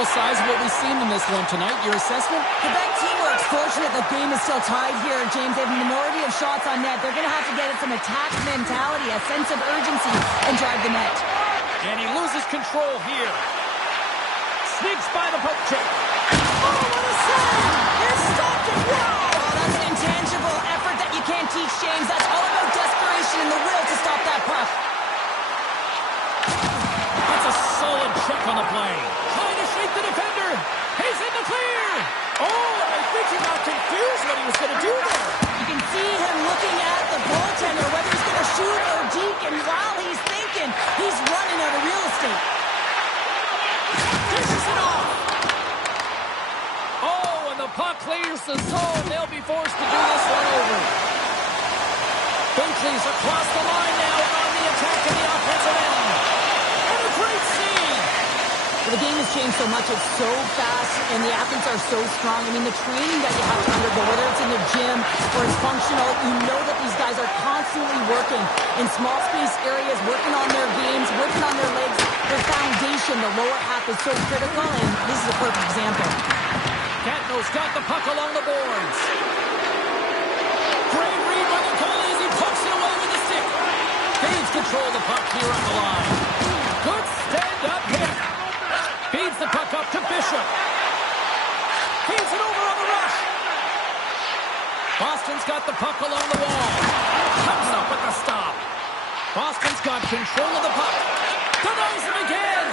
sample size of what we've seen in this one tonight. Your assessment? Quebec teamwork's fortunate the game is still tied here, James. They have a minority of shots on net. They're going to have to get some attack mentality, a sense of urgency, and drive the net. And he loses control here. Sneaks by the poke check. Oh, what a save! Here's stopped it. Wow! Oh, that's an intangible effort that you can't teach, James. That's all about desperation and the will to stop that puck. That's a solid check on the play. Trying to shake the defender. He's in the clear. Oh, I think he got confused what he was going to do there. You can see him looking at the goaltender, whether he's going to shoot or deke, and while he's thinking, he's running out of real estate. Dishes it off. Oh, and the puck clears the zone. They'll be forced to do this one over. Benchley's across the line now and on the attack in the offensive end. And a great save. Well, the game has changed so much. It's so fast, and the athletes are so strong. I mean, the training that you have to undergo, whether it's in the gym or it's functional, you know that these guys are constantly working in small space areas, working on their games, working on their legs. Their foundation, the lower half, is so critical, and this is a perfect example. Catno's got the puck along the boards. Great read by the goalie as he pokes it away with the stick. Feeds control of the puck here on the line. Good stand-up hit. Feeds the puck up to Bishop. Feeds it over on the rush. Boston's got the puck along the wall. Comes up with the stop. Boston's got control of the puck. Denies him again.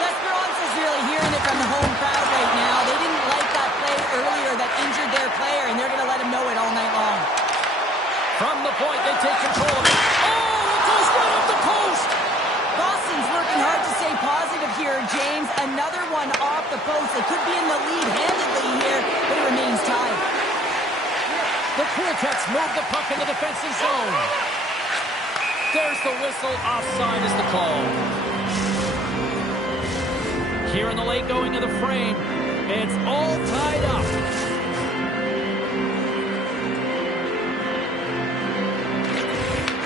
L'Esperance's really hearing it from the home crowd right now. They didn't like that play earlier that injured their player, and they're going to let him know it all night long. From the point, they take control of it. Oh, it goes right up the post. Boston's working hard to stay positive here, James. Another one off the post. They could be in the lead handedly here, but it remains tied. The Coolcats move the puck in the defensive zone. There's the whistle. Offside is the call. Here in the late going of the frame, it's all tied up.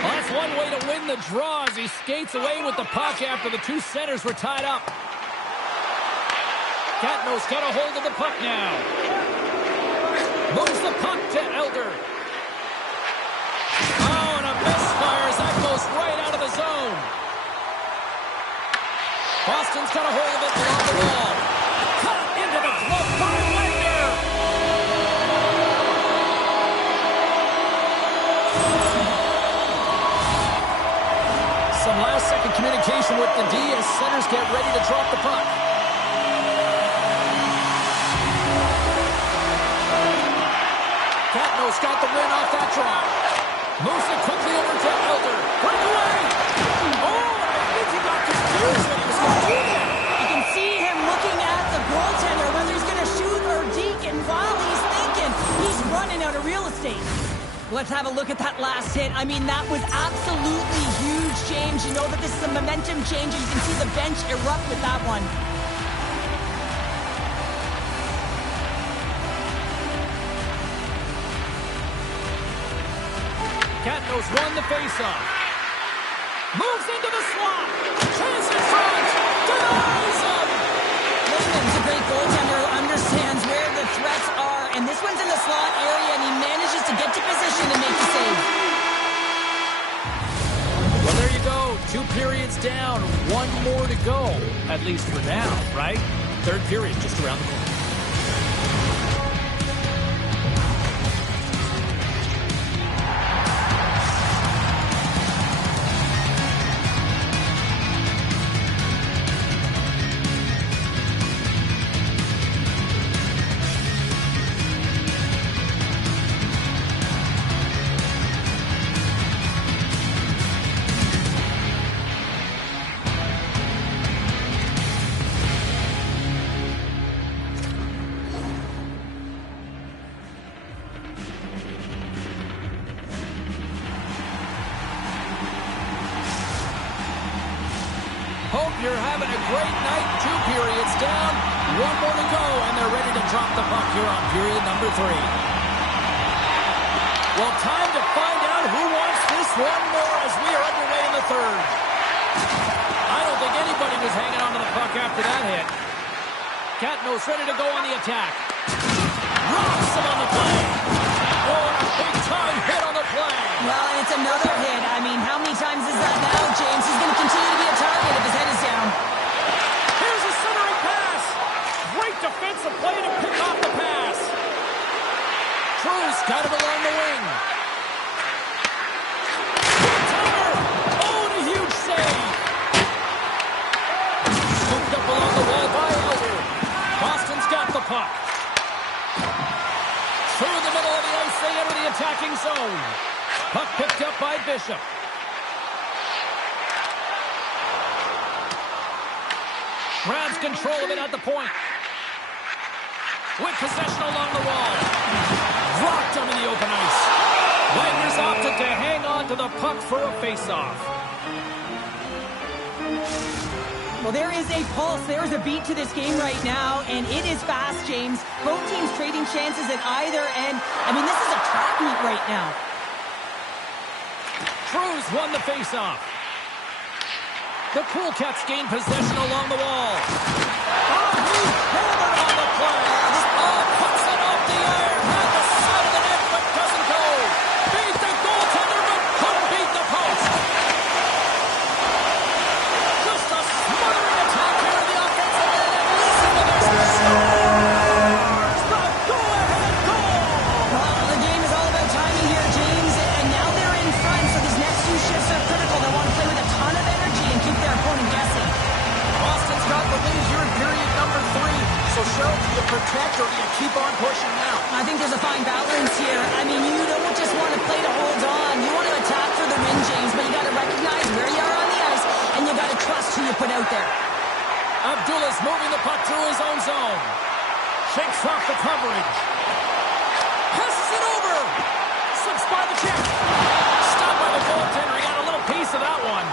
Well, that's one way to win the draw as he skates away with the puck after the two centers were tied up. Catno's got a hold of the puck now. Moves the puck to Elder. Oh, and a misfire as that goes right out of the zone. Boston's got a hold of it along the wall. Cut into the glove by Wagner. Some last-second communication with the D as centers get ready to drop the puck. Catno's got the win off that draw. Moves it quickly over to Elder. Breakaway! Oh, I think he got confused when he was going to do that. You can see him looking at the goaltender, whether he's going to shoot or deke, and while he's thinking, he's running out of real estate. Let's have a look at that last hit. I mean, that was absolutely huge, James. You know that this is a momentum change, and you can see the bench erupt with that one. Catno's won the faceoff. Moves into the slot. Chance in front. Denies him. Williams, a great goaltender who understands where the threats are, and this one's in the slot area, and he manages to get to position and make the save. Well, there you go. 2 periods down. 1 more to go. At least for now, right? Third period just around the corner. Hope you're having a great night. 2 periods down. 1 more to go, and they're ready to drop the puck here on period number 3. Well, time to find out who wants this one more as we are underway in the third. I don't think anybody was hanging puck after that hit. Catnos ready to go on the attack. Rocks him on the play. Oh, a big-time hit on the play. Well, and it's another hit. I mean, how many times is that now, James? He's going to continue to be a target if his head is down. Here's a centering pass. Great defensive play to pick off the pass. Cruz got it along the wing. Timer. Oh, and a huge save. Scooped up along the wall by Elder. Boston's got the puck. Through the middle of the ice, they enter the attacking zone. Puck picked up by Bishop. Grabs control of it at the point. With possession along the wall. Rocked him in the open ice. Wagner's opted to hang on to the puck for a face-off. Well, there is a pulse. There is a beat to this game right now, and it is fast, James. Both teams trading chances at either end. I mean, this is a track meet right now. Cruz won the face-off. The Cool Cats gain possession along the wall. Oh, he hammered on the play. Oh, puts it off the iron. Had the side of the net, but doesn't go. Beat the goaltender, but couldn't beat the post. Just a smothering attack here in the offensive end. And listen to this. Scores the go-ahead goal. Well, the game is all about timing here, James, and now they're in front, so these next two shifts are critical. They want to play with a ton of energy and keep their opponent guessing. Boston's got the lead here in period number 3. So, Cheryl, do you protect or do you keep on pushing now? I think there's a fine balance here. I mean, you don't just want to play to hold on. You want to attack for the win, James, but you got to recognize where you are on the ice, and you got to trust who you put out there. Abdullah's moving the puck through his own zone. Shakes off the coverage. Passes it over. Slips by the check. Stopped by the goaltender. He got a little piece of that one.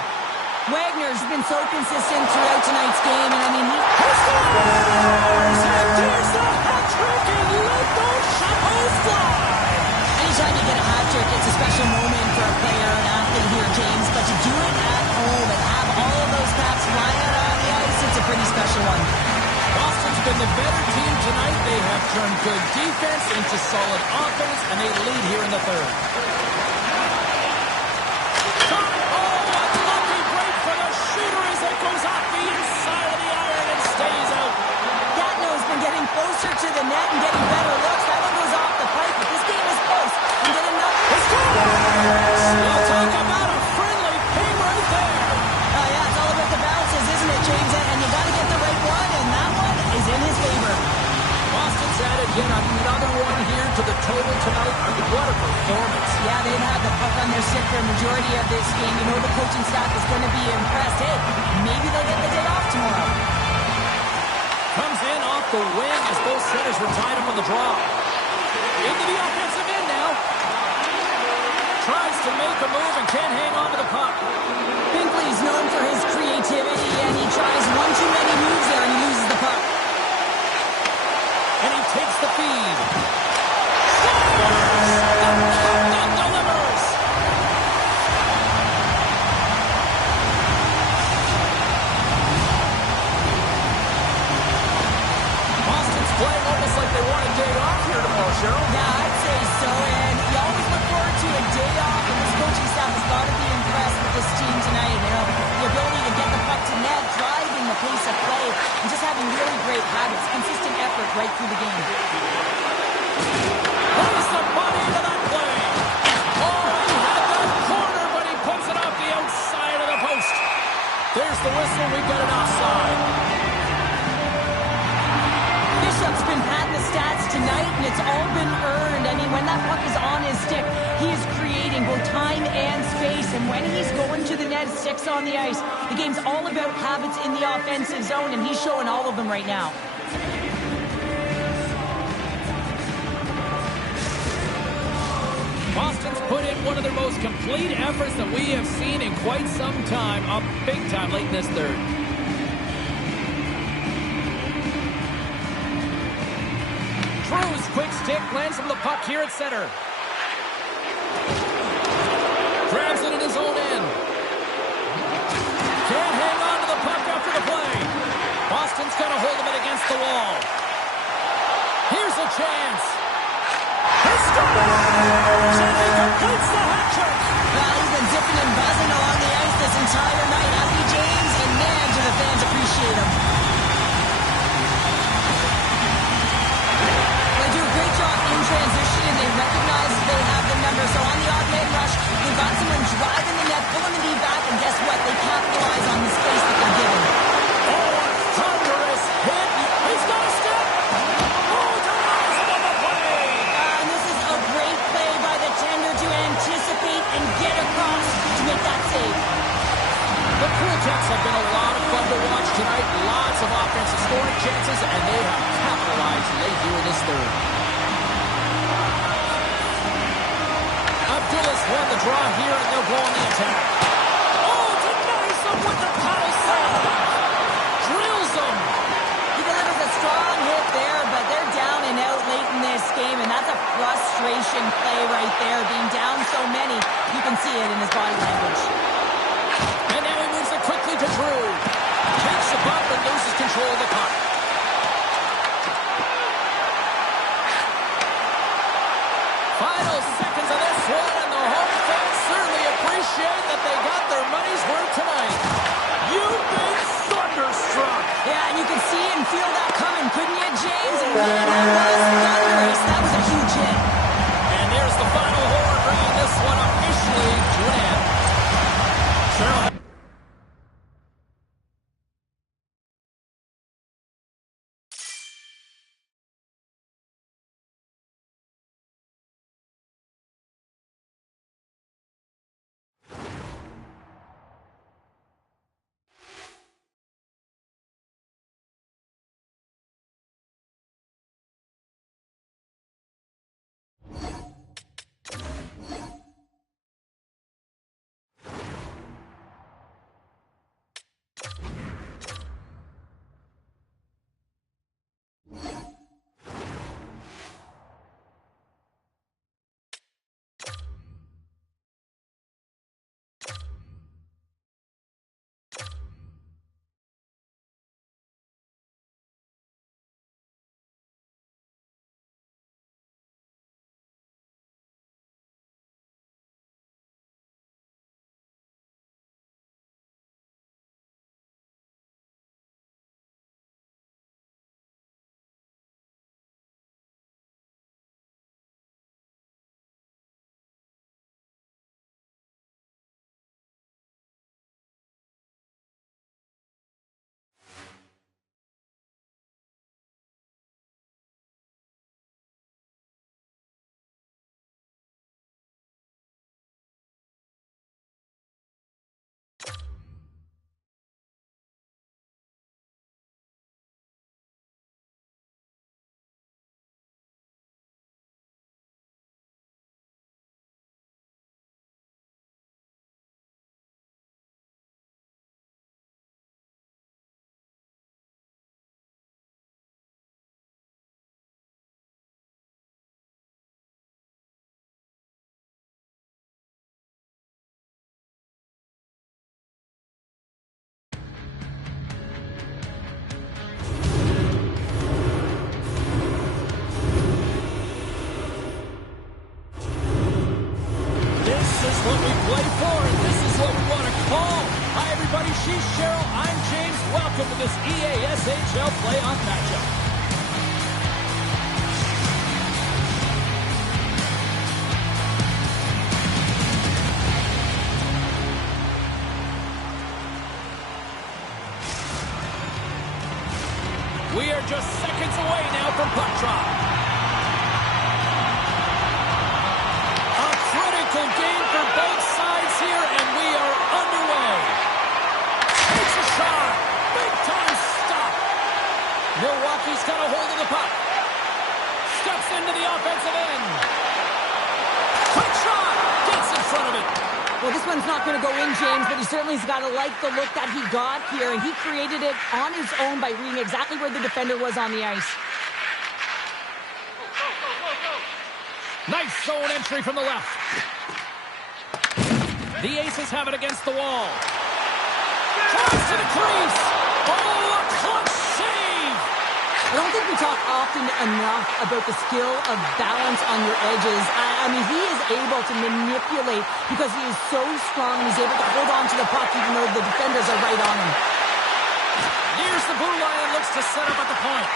Wagner's been so consistent throughout tonight's game, and I mean, He scores! And there's the hat trick, and let those shadows fly! anytime you get a hat trick, it's a special moment for a player, an athlete here, James, but to do it at home and have all of those caps flying out on the ice, it's a pretty special one. Boston's been the better team tonight. They have turned good defense into solid offense, and they lead here in the third. Getting closer to the net and getting better looks. That one goes off the pipe, but this game is close. And get another. We'll talk about a friendly ping right there. Yeah, it's all about the bounces, isn't it, James? And you got to get the right one, and that one is in his favor. Boston's added yet another one here to the total tonight. I mean, what a performance. Yeah, they've had the puck on their stick for a majority of this game. You know the coaching staff is going to be impressed. Hey, maybe they'll get the day off tomorrow. Comes in off the wing as both centers were tied up on the draw. Into the offensive end now. Tries to make a move and can't hang on to the puck. Binkley's known for his creativity, and he tries one too many moves there, and he loses the puck. And he takes the feed. Scores! The captain delivers! Playing almost like they want a day off here tomorrow, Cheryl. Yeah, I'd say so, and you always look forward to a day off, and this coaching staff has got to be impressed with this team tonight. You know, the ability to get the puck to net, driving the pace of play, and just having really great habits, consistent effort right through the game. Puts the body into that play. Oh, he had that corner, but he puts it off the outside of the post. There's the whistle. We've got an offside. Bishop's been patting the stats tonight, and it's all been earned. I mean, when that puck is on his stick, he is creating both time and space. And when he's going to the net, sticks on the ice, the game's all about habits in the offensive zone, and he's showing all of them right now. Boston's put in one of their most complete efforts that we have seen in quite some time, up big time late in this third. Cruz, quick stick, lands him the puck here at center. Grabs it in his own end. Can't hang on to the puck after the play. against the wall. Here's a chance. He scores! And he completes the hat trick. Well, he's been dipping and buzzing along the ice this entire night, hasn't he, James? And man, do the fans appreciate him. They do a great job in transition, and they recognize they have the number. So on the odd man rush, they've got someone driving the net, pulling the knee back, and guess what? They capitalize on the space that they're given. Oh, a thunderous hit. He's got a step. Oh, denies him on the play. And this is a great play by the tender to anticipate and get across to make that save. The Cool Jets have been a lot of fun to watch tonight. Lots of offensive scoring chances, and they have capitalized late here in this third. Abdullah's won the draw here, and they'll go on the attack. Oh, denies him with the paddle save. Drills him. He delivers a strong hit there, but they're down and out late in this game, and that's a frustration play right there. Being down so many, you can see it in his body language. And now he moves it quickly to Drew. Takes the bump and loses control of the puck. Final seconds of this one, and the home fans certainly appreciate that they got their money's worth tonight. You've been thunderstruck. Yeah, and you can see and feel that coming, couldn't you, James? And man, that was thunderous. That was a huge hit. And there's the final horn, bringing this one officially to an end. Cheryl. What we play for, and this is what we want to call. Hi, everybody. She's Cheryl. I'm James. Welcome to this EASHL playoff matchup. We are just seconds away now from puck drop. A critical game for both sides here, and we are underway. Takes a shot. Big time stop. Milwaukee's got a hold of the puck. Steps into the offensive end. Quick shot. Gets in front of it. Well, this one's not going to go in, James, but he certainly's got to like the look that he got here, and he created it on his own by reading exactly where the defender was on the ice. Nice zone entry from the left. The Aces have it against the wall. Tries to the crease. Oh, a clutch save. often enough about the skill of balance on your edges. I mean, he is able to manipulate because he is so strong and he's able to hold on to the puck even though the defenders are right on him. Here's the blue line and looks to set up at the point.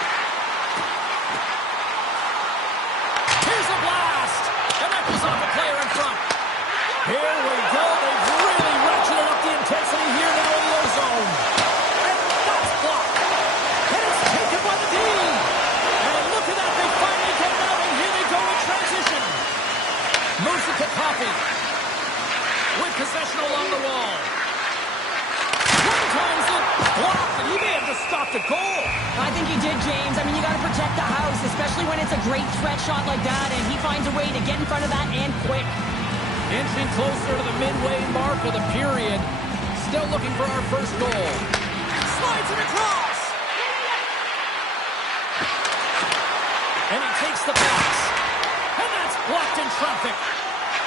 Here's a blast! And that goes off a player in front. Here we go. They've really ratcheted up the intensity here now in the zone. And that's blocked. And it's taken by the D. And look at that. They finally get it out. And here they go in transition. Moves it to Coffey. With possession along the wall. One times it blocked. And he may have just stopped a goal. I think he did, James. I mean, you got to protect the house, especially when it's a great threat shot like that. And he finds a way to get in front of that and quick. Inching closer to the midway mark of the period. Still looking for our first goal. Slides it across. And he takes the pass. And that's blocked in traffic.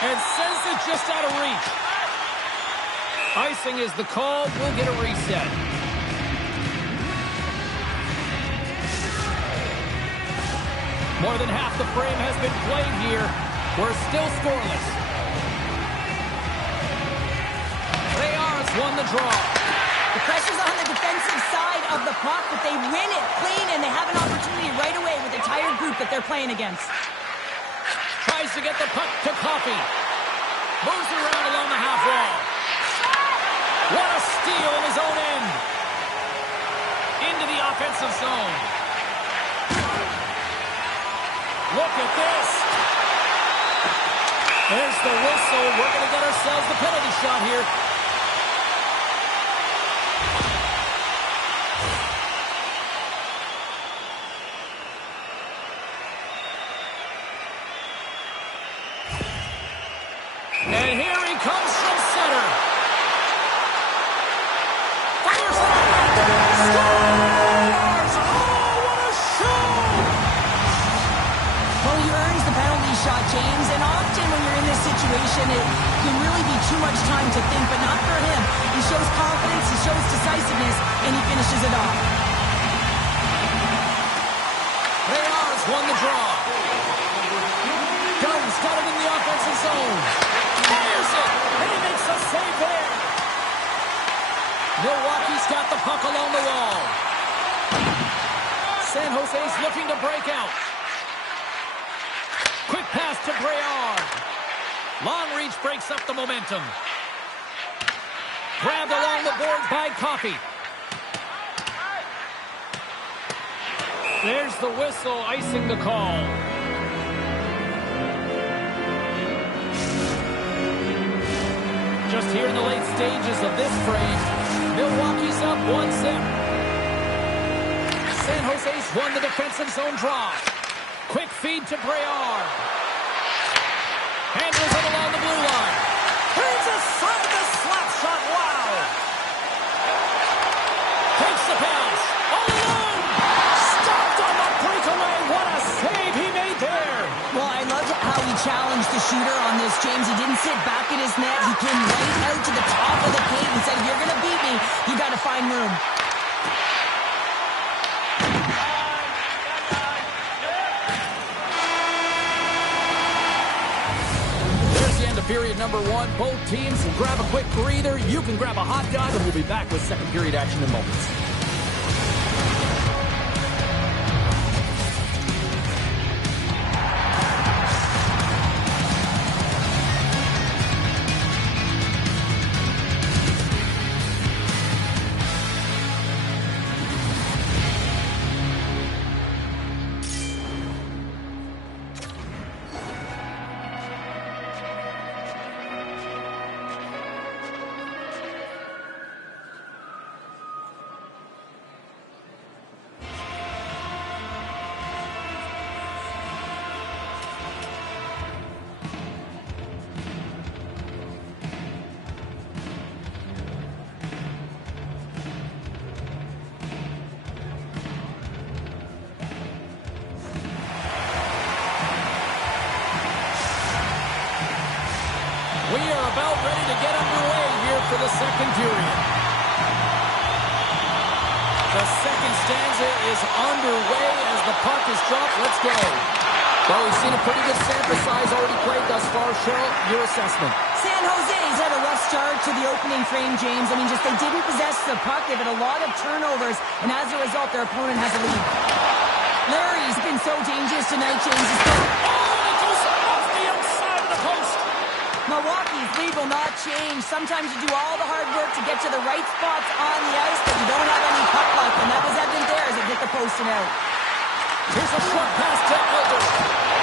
And sends it just out of reach. Icing is the call. We'll get a reset. More than half the frame has been played here. We're still scoreless. Won the draw. The pressure's on the defensive side of the puck, but they win it clean, and they have an opportunity right away with the tired group that they're playing against. Tries to get the puck to Coffey. Moves around along the half wall. What a steal in his own end. Into the offensive zone. Look at this. There's the whistle. We're going to get ourselves the penalty shot here. And here he comes from center. Fires it out. Scores! Oh, what a shoot! Well, he earns the penalty shot, James, and often when you're in this situation, it can really be too much time to think, but not for him. He shows confidence, he shows decisiveness, and he finishes it off. Reyes won the draw. Guns got it in the offensive zone. Fires it, and he makes a save there. Milwaukee's got the puck along the wall. San Jose's looking to break out. Quick pass to Braillard. Long reach breaks up the momentum. Grabbed along the boards by Coffey. There's the whistle, icing the call. Just here in the late stages of this frame, Milwaukee's up 1-0. San Jose's won the defensive zone draw. Quick feed to Braillard. Handles it along the blue line. Turns aside the slap shot. Wow. Takes the pass. All alone. Stopped on the breakaway. What a save he made there. Well, I loved how he challenged the shooter on this, James. He didn't sit back in his net. He came right out to the top of the paint and said, if you're going to beat me, you got to find room. There's the end of period number one. Both teams can grab a quick breather. You can grab a hot dog, and we'll be back with second period action in moments. We are about ready to get underway here for the second period. The second stanza is underway as the puck is dropped. Let's go. Well, we've seen a pretty good sample size already played thus far. Cheryl, your assessment. San Jose's had a rough start to the opening frame, James. I mean, just they didn't possess the puck. They've had a lot of turnovers, and as a result, their opponent has a lead. Larry's been so dangerous tonight, James. It goes off the outside of the post. Milwaukee's lead will not change. Sometimes you do all the hard work to get to the right spots on the ice, but you don't have any puck luck, and that was evident there as it hit the post and out. Here's a short pass to Elder.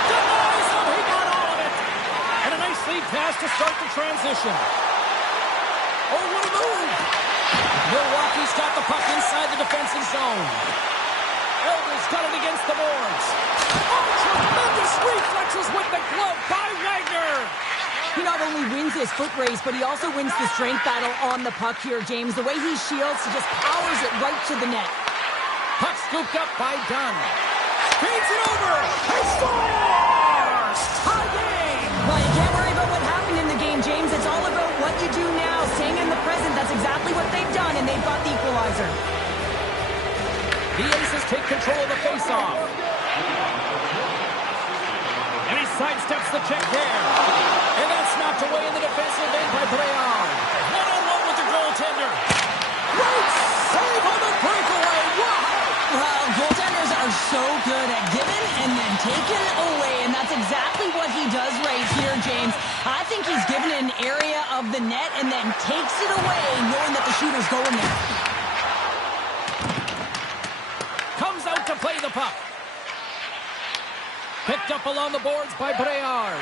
Denies him. He got all of it. And a nice lead pass to start the transition. Oh, what a move. Milwaukee's got the puck inside the defensive zone. Elder's got it against the boards. Oh, tremendous reflexes with the glove by Wagner. He not only wins his foot race, but he also wins the strength battle on the puck here, James. The way he shields, he just powers it right to the net. Puck scooped up by Dunn. Feeds it over. He scores! Tie game! Well, you can't worry about what happened in the game, James. It's all about what you do now. Staying in the present, that's exactly what they've done, and they've got the equalizer. The Aces take control of the faceoff. And he sidesteps the check there. And that's knocked away in the defensive end by Breard. One-on-one with the goaltender. Great save on the breakaway. Wow! Well, goaltenders are so good at giving and then taking away, and that's exactly what he does right here, James. I think he's given an area of the net and then takes it away, knowing that the shooter's going there. Comes out to play the puck. Picked up along the boards by Breard.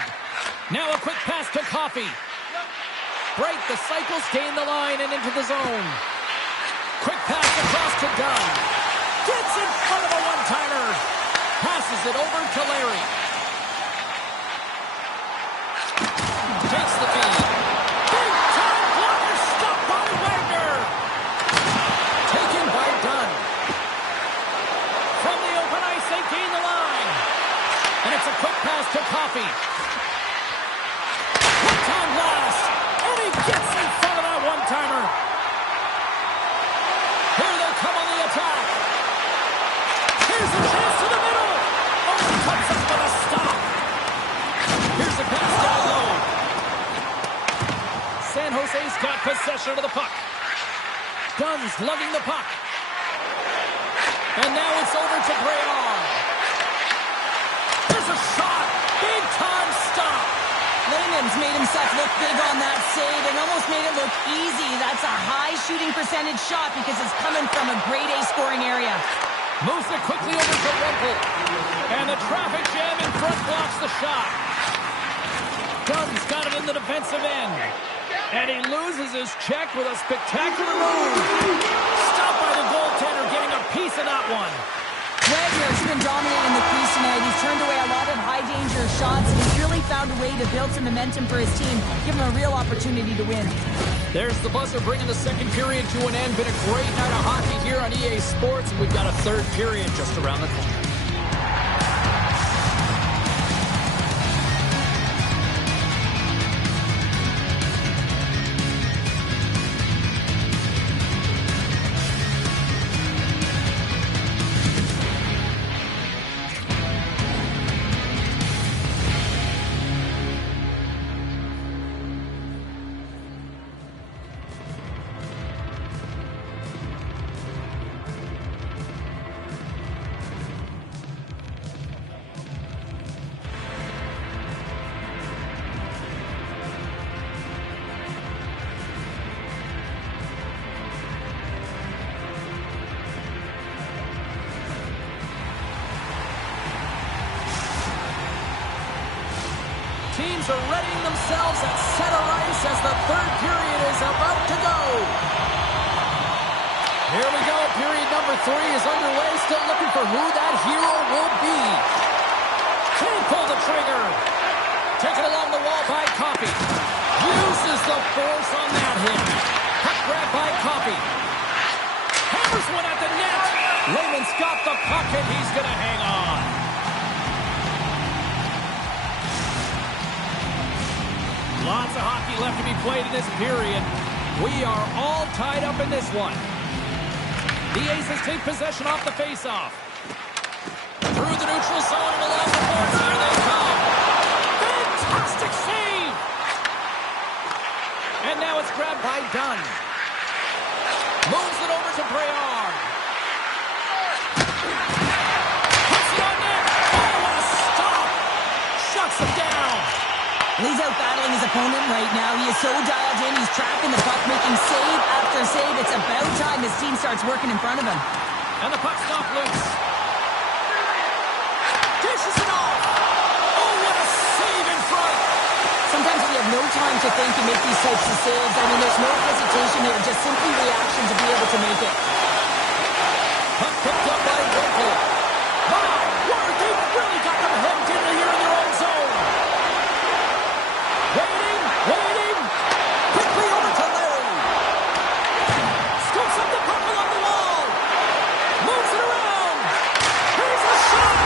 Now a quick pass to Coffey. Break the cycle, gain the line and into the zone. Quick pass across to Dunn. Gets in front of a one-timer. Passes it over to Larry. Takes the feed. Big time blocker stopped by Wagner. Taken by Dunn. From the open ice, they gain the line. And it's a quick pass to Coffey. One-time blast. And he gets in front of that one-timer. Here they come on the attack. Here's a chance to the middle. Oh, he comes up with a stop. Here's the pass down low. San Jose's got possession of the puck. Dunn's lugging the puck. And now it's over to Breard. There's a shot. Big time stop. Lehman's made himself look big on that save and almost made it look easy. That's a high shooting percentage shot because it's coming from a grade A scoring area. Moves it quickly over to Rumpel. And the traffic jam in front blocks the shot. Dunn's got it in the defensive end. And he loses his check with a spectacular move. Stopped by the goaltender, getting a piece of that one. Wagner's been dominating the crease tonight. He's turned away a lot of high-danger shots, and he's really found a way to build some momentum for his team, give him a real opportunity to win. There's the buzzer bringing the second period to an end. Been a great night of hockey here on EA Sports, and we've got a third period just around the corner. Teams are readying themselves at center ice as the third period is about to go. Here we go. Period number 3 is underway. Still looking for who that hero will be. Can't pull the trigger. Taken along the wall by Coffey. Uses the force on that hit. Puck grab by Coffey. Hammers one at the net. Lehman's got the puck and he's going to hang on. Lots of hockey left to be played in this period. We are all tied up in this one. The Aces take possession off the faceoff. Through the neutral zone and along the boards. Here they come. Fantastic save! And now it's grabbed by Dunn. Moves it over to Braillard. Puts it on net. Oh, what a stop! Shuts him down. He's out battling his opponent right now. He is so dialed in. He's tracking the puck, making save after save. It's about time his team starts working in front of him. And the puck's not loose. Dishes it off. Oh, what a save in front. Sometimes we have no time to think and make these types of saves. I mean, there's no hesitation there, just simply reaction to be able to make it. Puck picked up by Winkle. My word, they really got them hemmed in here in their own zone. Waiting. Quickly over to Larry. Scoops up the puck along the wall. Moves it around. Here's the shot.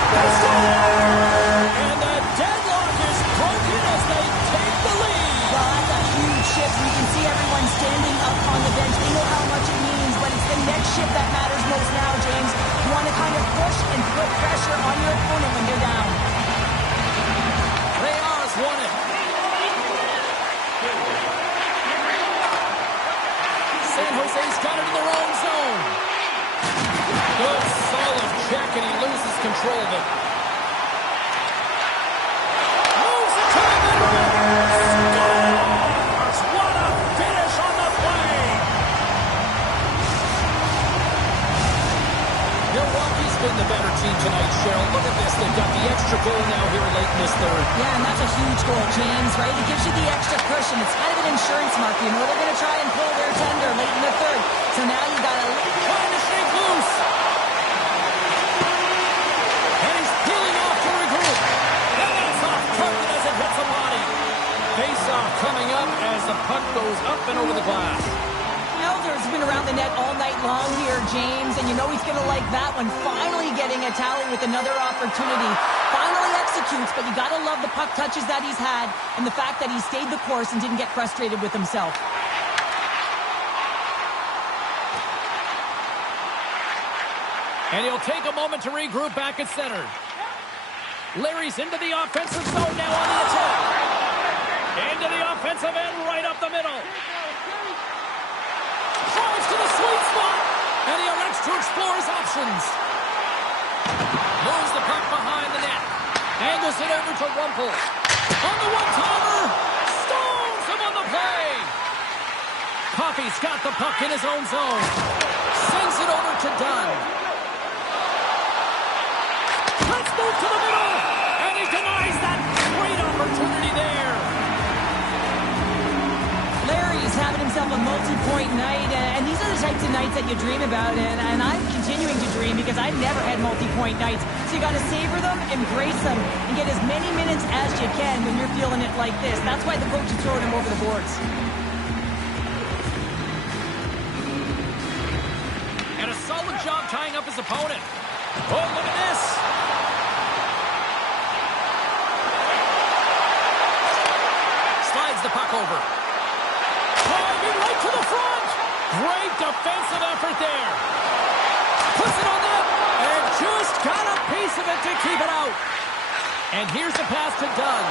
And the deadlock is broken as they take the lead. Well, that's a huge shift. We can see everyone standing up on the bench. They know how much it means, but it's the next shift that matters most now, James. You want to kind of push and put pressure on your opponent when you're down. Reyes won it. San Jose's got it in their own zone. Good, solid check, and he loses control of it. Moves it to the middle. Scores! What a finish on the play! Milwaukee's been the better team tonight, Cheryl. Look at this. They've got the extra goal now here late in this third. Yeah, and that's a huge goal, James, right? It gives you the extra cushion. It's kind of an insurance mark. You know they're going to try and pull their tender late in the third. So now you got to... Trying to shake loose. And he's peeling off to regroup. And that's off target as it hits a body. Face-off coming up as the puck goes up and over the glass. Elder's been around the net all night long here, James, and you know he's going to like that one. Finally getting a towel with another opportunity. Finally executes, but you got to love the puck touches that he's had and the fact that he stayed the course and didn't get frustrated with himself. And he'll take a moment to regroup back at center. Larry's into the offensive zone now on the attack. Into the offensive end, right up the middle. Drives to the sweet spot, and he elects to explore his options. Moves the puck behind the net. Angles it over to Rumpel. On the one-timer. Stones him on the play. Coffey's got the puck in his own zone. Sends it over to Dunn. Let's move to the middle. And he denies that great opportunity there. Larry's having himself a multi-point night, and these are the types of nights that you dream about, and I'm continuing to dream because I've never had multi-point nights. So you got to savor them, embrace them, and get as many minutes as you can when you're feeling it like this. That's why the coach is throwing him over the boards. And a solid job tying up his opponent. Oh, look at this. Slides the puck over. Driving right to the front. Great defensive effort there. Puts it on net. And just got a piece of it to keep it out. And here's the pass to Dunn.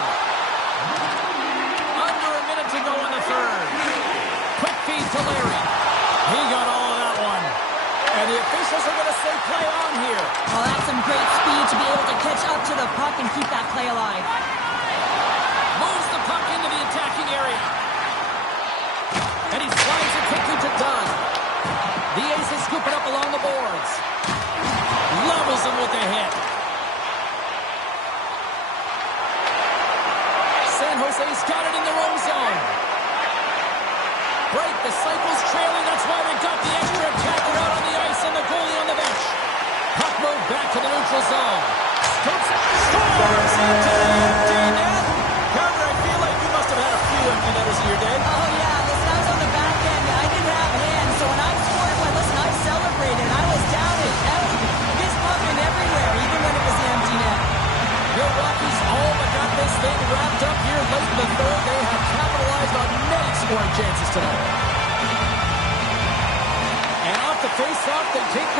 Under a minute to go in the third. Quick feed to Larry. He got all of that one. And the officials are going to say play on here. Well, that's some great speed to be able to catch up to the puck and keep that play alive. Moves the puck into the attacking area. And he slides it quickly to Dunn. The Aces scoop it up along the boards. Levels him with the hit. San Jose's got it in their own zone. Break, the cycle's trailing. That's why they've got the extra attacker out on the ice and the goalie on the bench. Puck moved back to the neutral zone. Scoops it. Scores into the empty net. Carter, I feel like you must have had a few empty netters in your day. Oh, yeah. Listen, I was on the back end. I didn't have hands, so when I scored, well, listen, I celebrated. I was down and out, fist pumping everywhere, even when it was the empty net. Milwaukee's all but got this thing wrapped up here late in the third. They have capitalized on many scoring chances tonight. And off the face-off, they take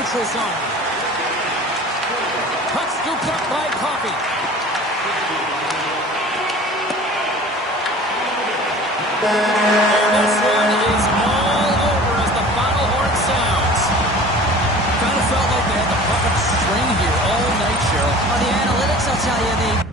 neutral zone. Puck scooped up by Coffey. And this one is all over as the final horn sounds. Kind of felt like they had the puck up string here all night, Cheryl. Well, the analytics, I'll tell you, they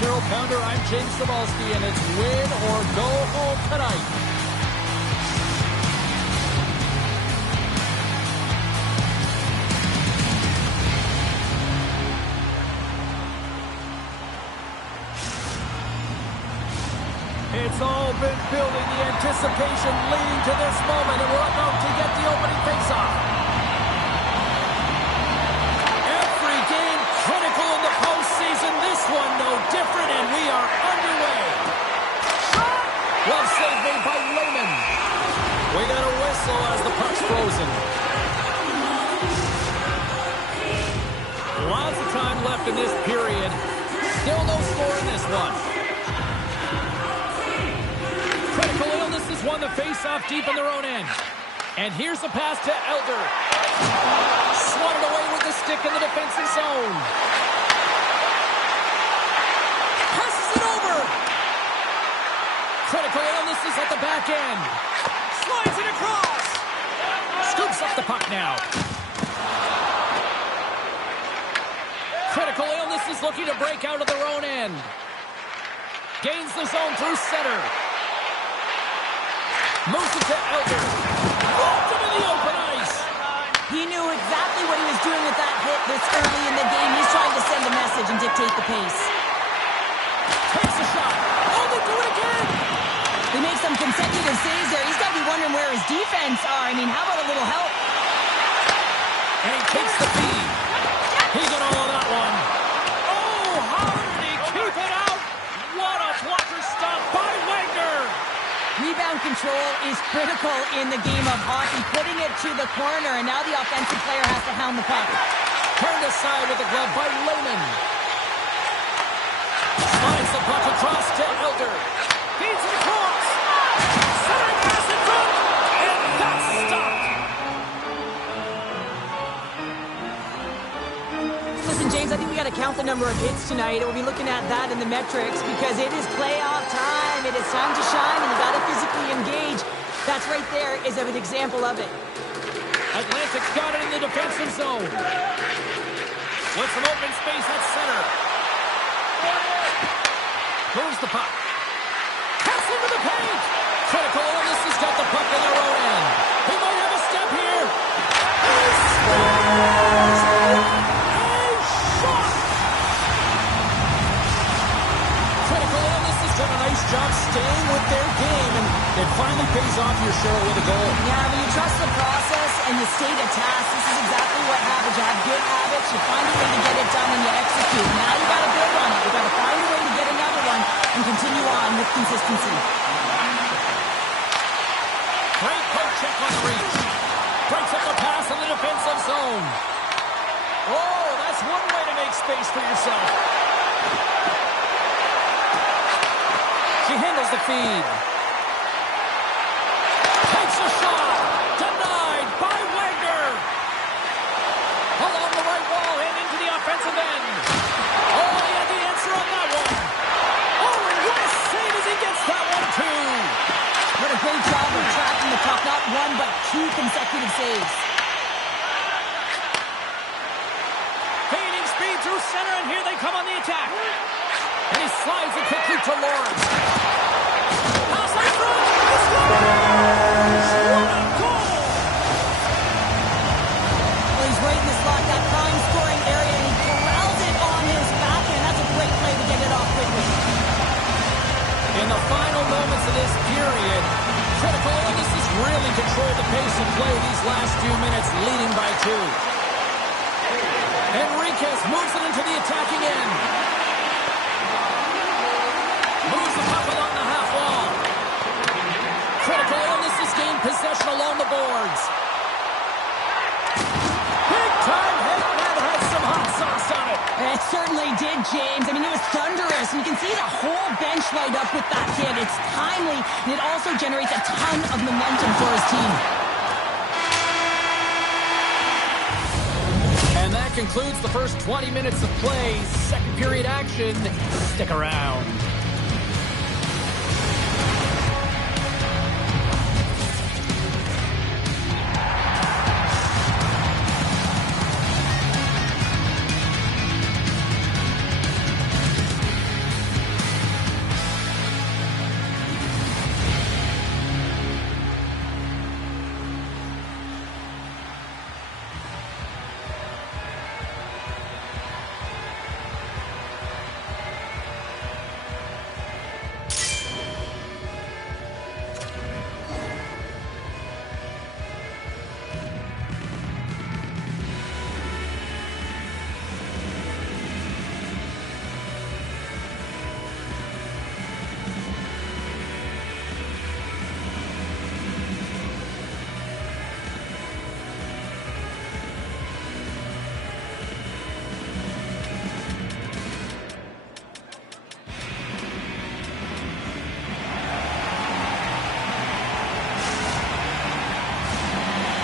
Cheryl Pounder. I'm James Cebulski, and it's win or go home tonight. It's all been building, the anticipation leading to this moment, and we're about to get the opening faceoff. Every game critical in the postseason. This one no different, and we are underway. Well saved made by Lehman. We got a whistle as the puck's frozen. Lots of time left in this period. Still no score in this one. Critical illness has won the face-off deep in their own end. And here's the pass to Elder. Swatted away with the stick in the defensive zone. Passes it over. Critical illness is at the back end. Slides it across. Scoops up the puck now. Critical illness is looking to break out of their own end. Gains the zone through center. Moves it to Elder. Walked him in the open ice. He knew exactly what he was doing with that hit this early in the game. He's trying to send a message and dictate the pace. Takes a shot. Oh, they do it again. They make some consecutive saves there. He's got to be wondering where his defense are. I mean, how about a little help? And he takes the feed. He got all of that one. Oh, how did he keep it out? What a blocker stop by Wagner. Rebound control is critical in the game of hockey. Putting it to the corner, and now the offensive player has to hound the puck. Turned aside with the glove by Lehman. Slides the puck across to Elder. Feeds it across. Centering pass in front. And that's stopped. Listen, James, I think we got to count the number of hits tonight. We'll be looking at that in the metrics because it is playoff time. It is time to shine, and you got to physically engage. That's right there is an example of it. Atlantic's got it in the defensive zone. With some open space at center. Moves the puck. Pass into the paint. Critical illness has got the puck in their own end. He might have a step here. He scores! A shot! Critical illness has done a nice job staying with their game, and it finally pays off here, Cheryl, with a goal. Yeah, when you trust the process and you stay to task, this is exactly what happens. You have good habits, you find a way to get it done, and you execute. Now you got to build on it. You got to find a way to get another one and continue on with consistency. Great poke check on the reach. Breaks up the pass in the defensive zone. Oh, that's one way to make space for yourself. She handles the feed. Takes a shot. Denied by Wagner. Along the right wall and into the offensive end. Oh, he had the answer on that one. Oh, and what a save as he gets that one, too. What a great job of tracking the puck. Not one, but two consecutive saves. Gaining speed through center, and here they come on the attack. And he slides it quickly to Lawrence. Pass in front. He scores! What a goal! Well, he's right in the slot, that prime scoring area, and he corrals it on his backhand. That's a great play to get it off quickly. In the final moments of this period, critical illness has really controlled the pace of play these last few minutes, leading by 2. Enriquez moves it into the attacking end. Moves the puck along the half wall. Critical illness has gained possession along the boards. Big time hit that had some hot sauce on it. It certainly did, James. I mean, it was thunderous. You can see the whole bench light up with that hit. It's timely, and it also generates a ton of momentum for his team. And that concludes the first 20 minutes of play. Second period action. Stick around.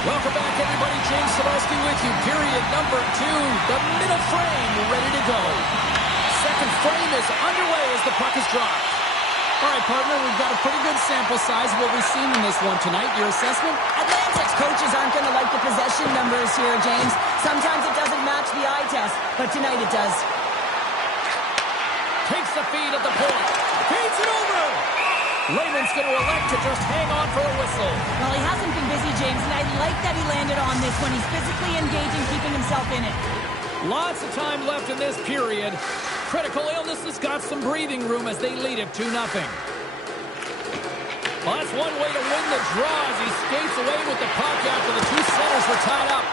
Welcome back, everybody. James Cybulski with you. Period number 2. The middle frame ready to go. Second frame is underway as the puck is dropped. All right, partner, we've got a pretty good sample size of what we've seen in this one tonight. Your assessment? Atlantic's coaches aren't going to like the possession numbers here, James. Sometimes it doesn't match the eye test, but tonight it does. Takes the feed at the point. Feeds it over. Raymond's going to elect to just hang on for a whistle. Well, he hasn't been busy, James, and I like that he landed on this one. He's physically engaging, keeping himself in it. Lots of time left in this period. Critical illness has got some breathing room as they lead it 2-0. Well, that's one way to win the draw as he skates away with the puck after the two centers were tied up.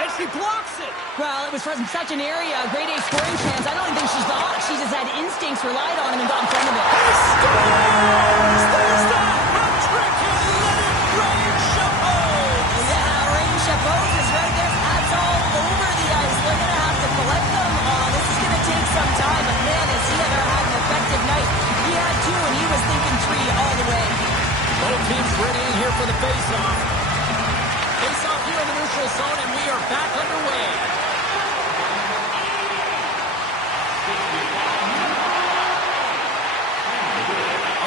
And she blocks it. Well, it was from such an area, a grade A scoring chance. I don't think she's thought. She just had instincts, relied on him, and got in front of it. He scores! There's the hat trick, and let it rain Chapeau! Yeah, Rain Chapeau is right there. Hats all over the ice. They're going to have to collect them. This is going to take some time, but man, has he ever had an effective night. He had 2, and he was thinking 3 all the way. Both teams ready in here for the face-off. Face-off here in the neutral zone, and we are back underway.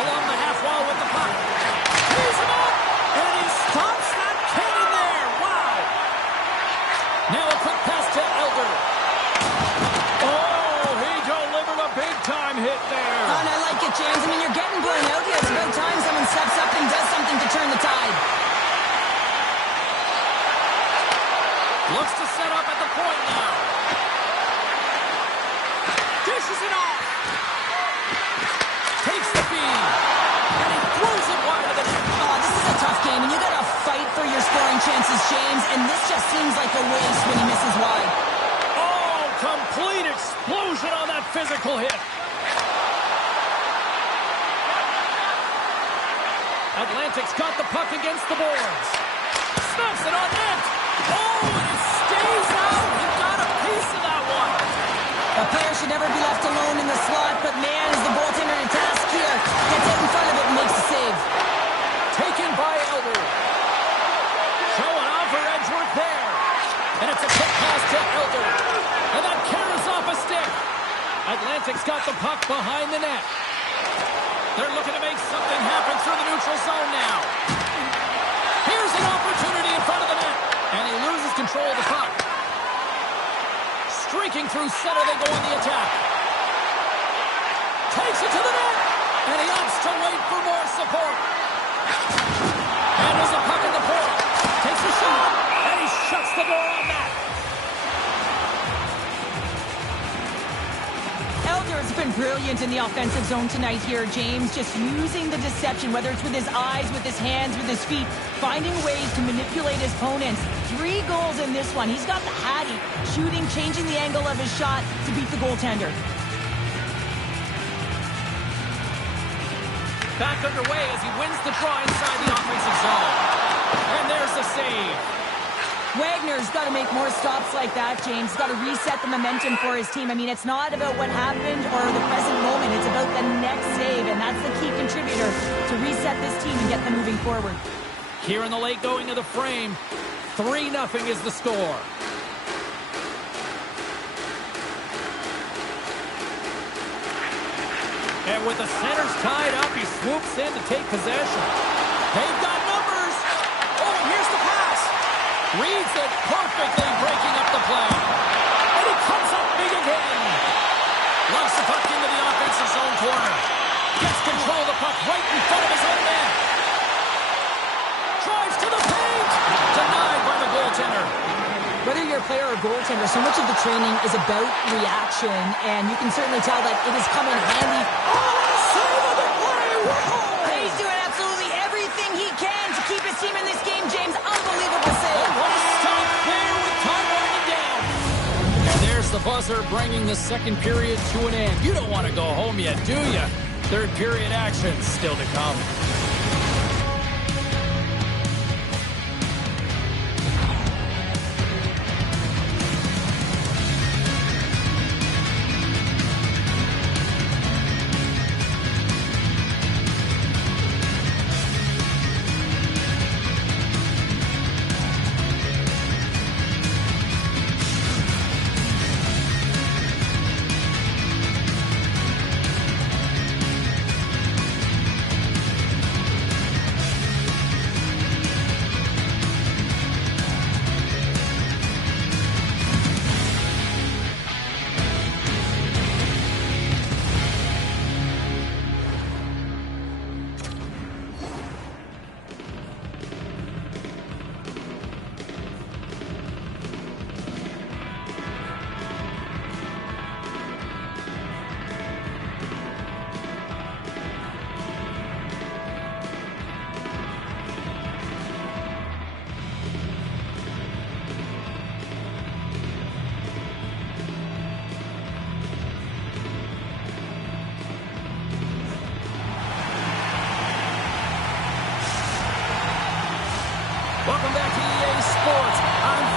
Along the half wall with the puck. He's him up, and he stops that cannon there. Wow. Now a quick pass to Elder. Oh, he delivered a big-time hit there. And I like it, James. I mean, you're getting blown out here. It's about time someone steps up and does something to turn the tide. Looks to set up at the point now. Dishes it off. Takes the feed. And he throws it wide of the net. Oh, this is a tough game, and you got to fight for your scoring chances, James. And this just seems like a waste when he misses wide. Oh, complete explosion on that physical hit. Atlantic's got the puck against the boards. Snaps it on net. Oh, and it stays out. He got a piece of that one. A player should never be left alone in the slot, but man, is the goaltender in a task here. Gets out in front of it and makes the save. Taken by Elder. Showing off for Edgeworth there. And it's a quick pass to Elder. And that carries off a stick. Atlantic's got the puck behind the net. They're looking to make something happen through the neutral zone now. Here's an opportunity in front of the net. And he loses control of the puck. Streaking through center, they go on the attack. Takes it to the net. And he opts to wait for more support. And there's a puck in the point. Takes a shot. And he shuts the door on that. Elder's been brilliant in the offensive zone tonight here, James. Just using the deception, whether it's with his eyes, with his hands, with his feet, finding ways to manipulate his opponents. 3 goals in this one. He's got the hattie, shooting, changing the angle of his shot to beat the goaltender. Back underway as he wins the draw inside the offensive zone. And there's the save. Wagner's got to make more stops like that, James. He's got to reset the momentum for his team. I mean, it's not about what happened or the present moment. It's about the next save, and that's the key contributor to reset this team and get them moving forward. Here in the late going of the frame, 3-0 is the score. And with the centers tied up, he swoops in to take possession. They've got numbers. Oh, and here's the pass. Reads it perfectly, breaking up the play. And he comes up big again. Loves the puck into the offensive zone corner. Gets control of the puck right in front of his own net. Drives to the paint. Denied by the goaltender. Whether you're a player or a goaltender, so much of the training is about reaction, and you can certainly tell that it has come in handy. Oh, save of the play! Whoa! He's doing absolutely everything he can to keep his team in this game, James. Unbelievable save. What a stop there with time winding down. And there's the buzzer bringing the second period to an end. You don't want to go home yet, do you? Third period action still to come.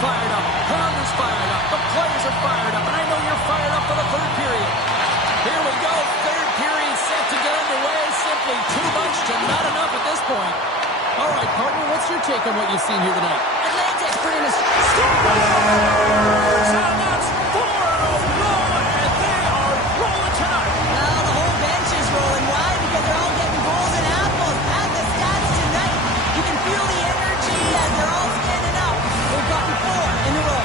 fired up. Crowd is fired up. The players are fired up. And I know you're fired up for the third period. Here we go. Third period set to get underway. Simply too much to not enough at this point. All right, partner, what's your take on what you've seen here tonight? Atlantic put in a And that's 4-0 rolling, and they are rolling tonight. Well, the whole bench is rolling. Why? Because they're all getting goals and apples. At the stats tonight, you can feel the energy as they're all standing up. They've gotten 4 in a row.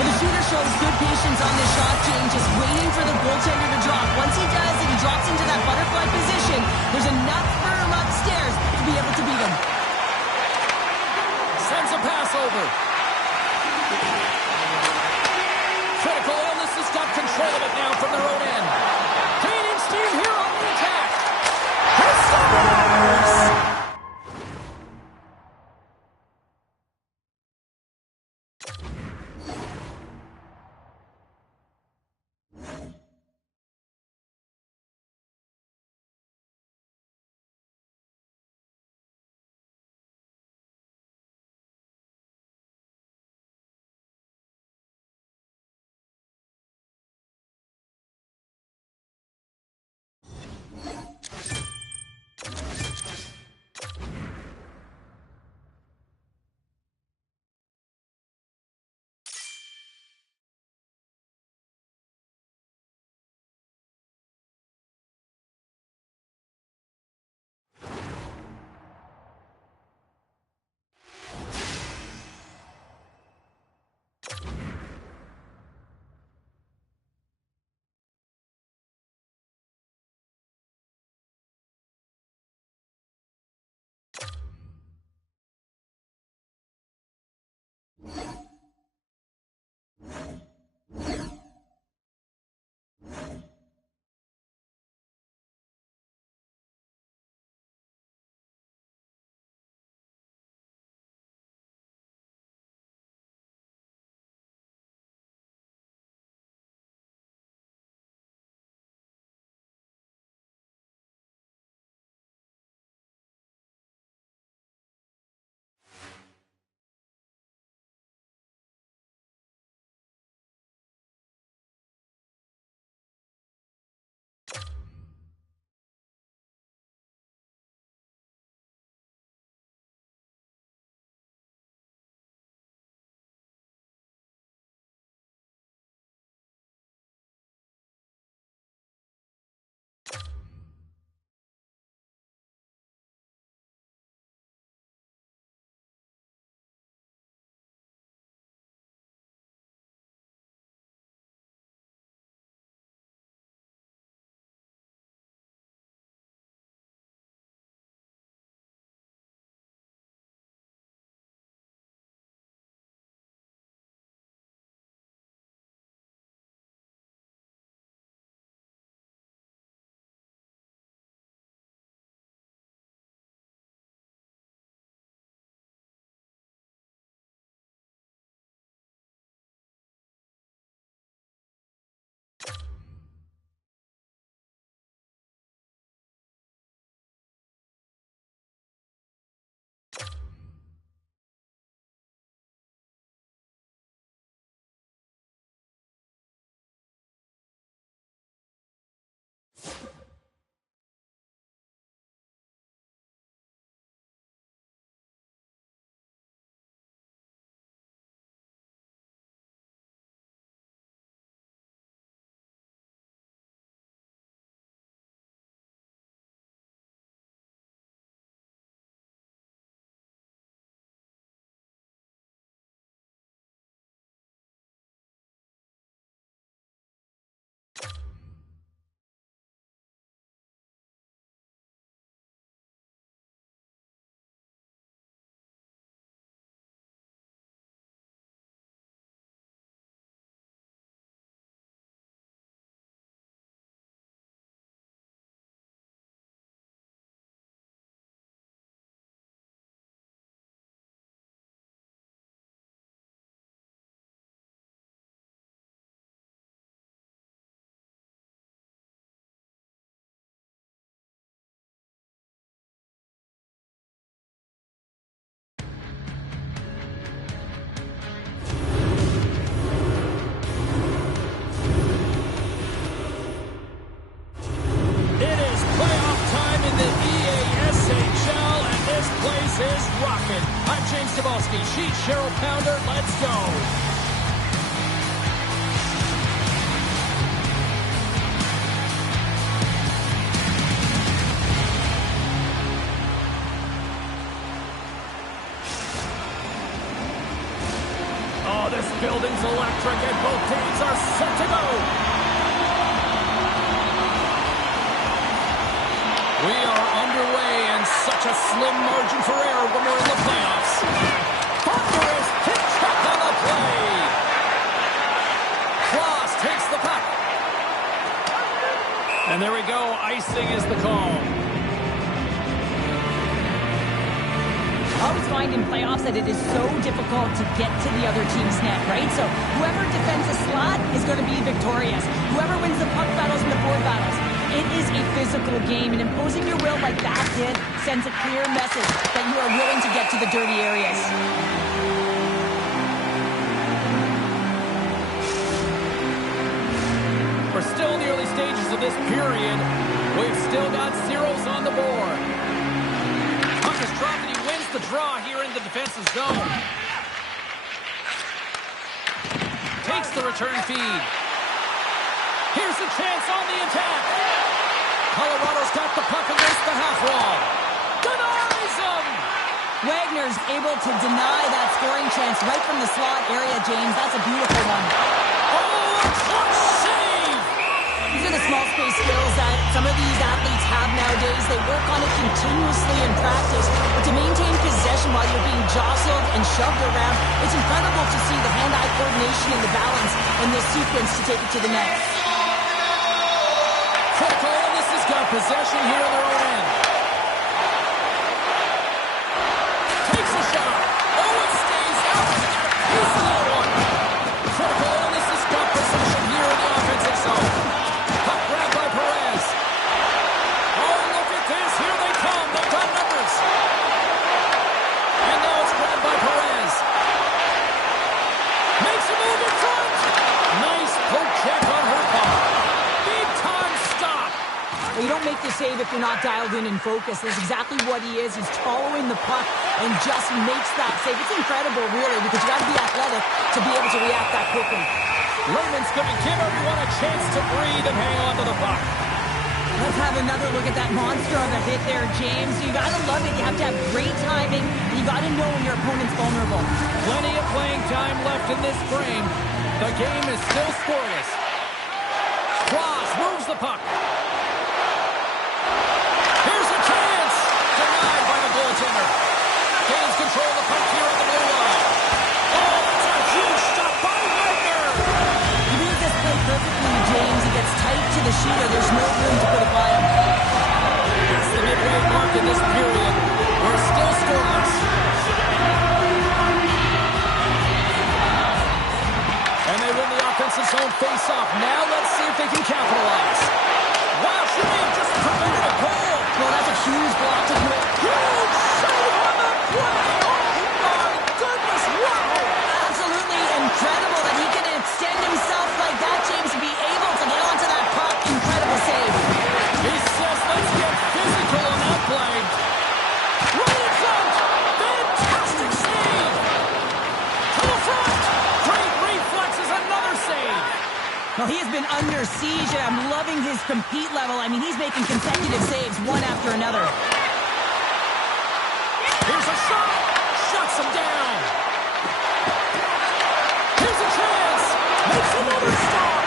Well, the shooter shows good patience on this shot chain, just waiting for the goaltender to drop. Once he does and he drops into that butterfly position, there's enough firm upstairs to be able to beat him. Sends a pass over. Critical illness has got control of it now from their own end. Canadian team here on the attack. He scores! nasty sheet, Cheryl Pounder. Let's go. Oh, this building's electric, and both teams are set to go. We are underway, and such a slim margin for error when we're in the playoffs. Thunderous pitch check on the play. Cross takes the puck. And there we go. Icing is the call. I always find in playoffs that it is so difficult to get to the other team's net, right? So whoever defends a slot is going to be victorious. Whoever wins the puck battles and the board battles. It is a physical game, and imposing your will like that did sends a clear message that you are willing to get to the dirty areas. We're still in the early stages of this period. We've still got zeros on the board. Puck is dropped, and he wins the draw here in the defensive zone. Takes the return feed. Here's a chance on the attack. Colorado's got the puck against the half wall. Denies him! Wagner's able to deny that scoring chance right from the slot area, James. That's a beautiful one. Oh, a clutch save! These are the small space skills that some of these athletes have nowadays. They work on it continuously in practice. But to maintain possession while you're being jostled and shoved around, it's incredible to see the hand-eye coordination and the balance in this sequence to take it to the net. Critical, and this has got possession here in their own end. Takes a shot. Oh, it stays out. He's the one. Critical, and this has got possession here in the offensive zone. Puck grabbed by Perez. Oh, look at this. Here they come. They've got numbers. And now it's grabbed by Perez. Makes a move in front. Nice poke check on her part. Big time stop. Well, you don't make the save if you're not dialed in and focused. That's exactly what he is. He's following the puck and just makes that save. It's incredible, really, because you got to be athletic to be able to react that quickly. Raymond's going to give everyone a chance to breathe and hang on to the puck. Let's have another look at that monster of a hit there, James. You got to love it. You have to have great timing. You got to know when your opponent's vulnerable. Plenty of playing time left in this frame. The game is still scoreless. Cross moves the puck. Here's a chance. Denied by the goaltender. Gains control of the puck here at the blue line. Oh, that's a huge stop by Wagner. He reads this play perfectly, James. He gets tight to the shooter. There's no room to put it by him. It's the midway mark in this period. We're still scoreless. And they win the offensive zone face-off. Now let's see if they can capitalize. Wow, she may have just prevented a goal. Well, that's a huge block to do it. Huge save on the play. Oh, my goodness. Wow. Absolutely incredible that he can extend himself like that, James, and be able to get onto that puck. Incredible save. He says, let's get physical on that play. Right in front. Fantastic save. To the front. Great reflexes. Another save. Well, he has been under siege, and I'm loving his compete level. I mean, he's making consecutive saves one after another. Here's a shot. Shuts him down. Here's a chance. Makes another stop.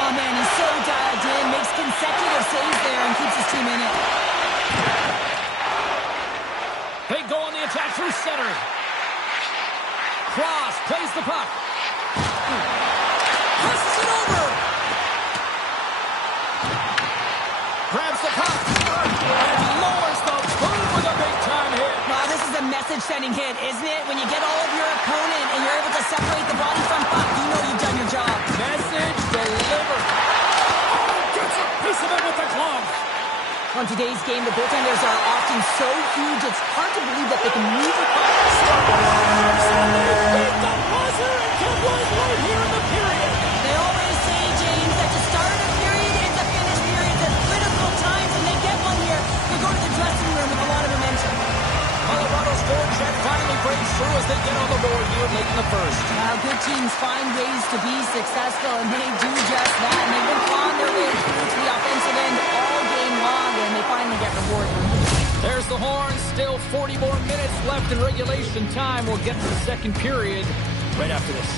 Oh, man, he's so dialed in, makes consecutive saves there, and keeps his team in it. They go on the attack through center. Cross plays the puck. Passes it over. Grabs the puck. And lowers the boom with a big-time hit. Wow, this is a message-sending hit, isn't it? When you get all of your opponent and you're able to separate the body from puck, you know you've done your job. Message delivered. Oh, gets a piece of it with the glove. On today's game, the goaltenders are often so huge, it's hard to believe that they can move the puck. They beat the buzzer and kept right here in the period. They always say, James, that to start a period and to finish periods at critical times, and they get one here. They go to the dressing room with a lot of momentum. Colorado's forward check finally breaks through as they they get on the board here late in the first. Good teams find ways to be successful, and they do just that. And they've been clawing their way through to the offensive end all game long, and they finally get rewarded. There's the horn. Still 40 more minutes left in regulation time. We'll get to the second period right after this.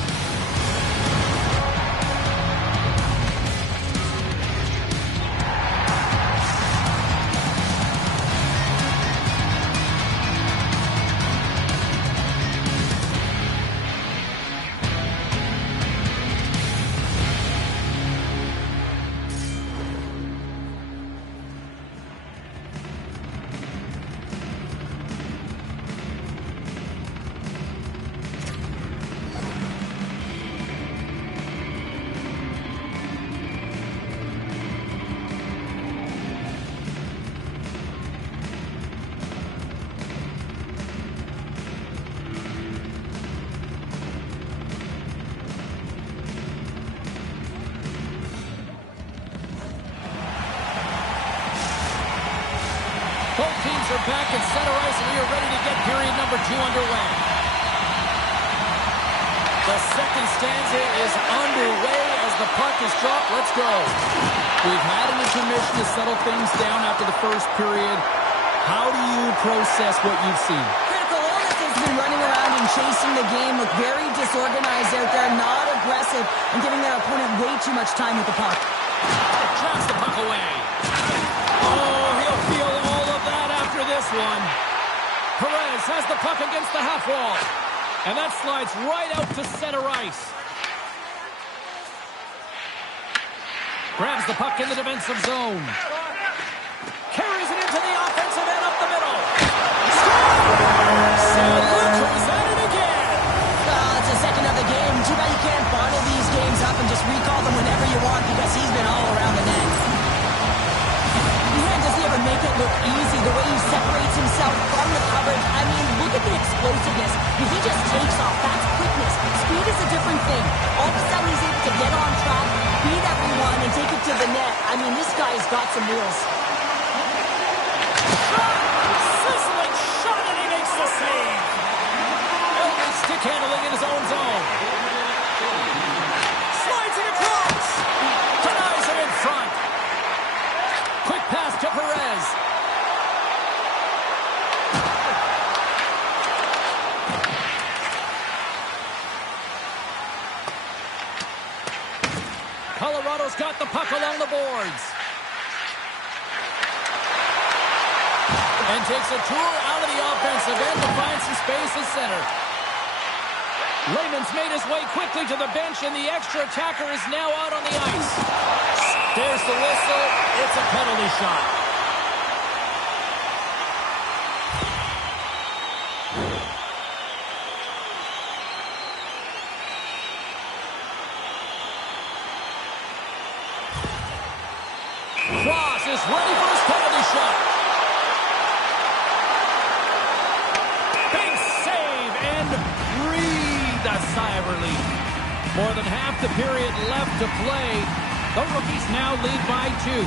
Both teams are back at center ice, and we are ready to get period number 2 underway. The second stanza is underway as the puck is dropped. Let's go. We've had an intermission to settle things down after the first period. How do you process what you've seen? Critical Illness has been running around and chasing the game, look very disorganized out there, not aggressive, and giving their opponent way too much time with the puck. Drops the puck away. Oh, he'll feel all of that after this one. Perez has the puck against the half wall. And that slides right out to center ice. Grabs the puck in the defensive zone. Carries it into the offensive end up the middle. San Luca's at it again. It's the second of the game. Too bad you can't bottle these games up and just recall them whenever you want because he's been all around the net. Man, does he ever make it look easy? The way he separates himself from the coverage. I mean, look at the explosiveness. He just takes off. That's quickness. Speed is a different thing. All of a sudden, he's able to get on track, beat everyone, and take it to the net. I mean, this guy's got some wheels. Sizzling shot, and he makes the save. Elgin stick handling in his own zone. Slides it across. Denies him in front. Quick pass to Perez. Colorado's got the puck along the boards. And takes a tour out of the offensive end to find some space at center. Raymond's made his way quickly to the bench, and the extra attacker is now out on the ice. There's the whistle. It's a penalty shot. Cross is ready for his penalty shot. Big save and breathe a sigh of relief. More than half the period left to play. The rookies now lead by 2.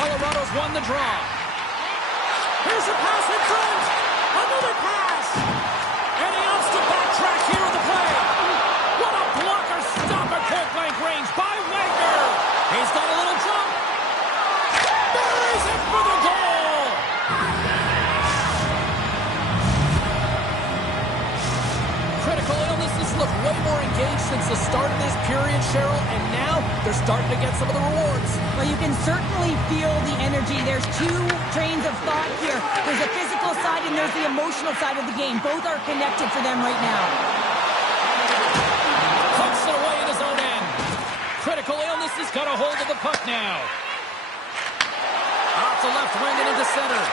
Colorado's won the draw. Here's a pass in front. Another pass. And he opts to backtrack here with the play. What a blocker stop at point-blank range by Wagner. He's got a little jump. Buries it for the goal. Critical illnesses look way more engaged since the start of this period, Cheryl, and now they're starting to get some of the rewards. Well, you can certainly feel the energy. There's 2 trains of thought here. There's a physical side and there's the emotional side of the game. Both are connected for them right now. Pucks it away in his own end. Critical illness has got a hold of the puck now. Off the left wing and into center.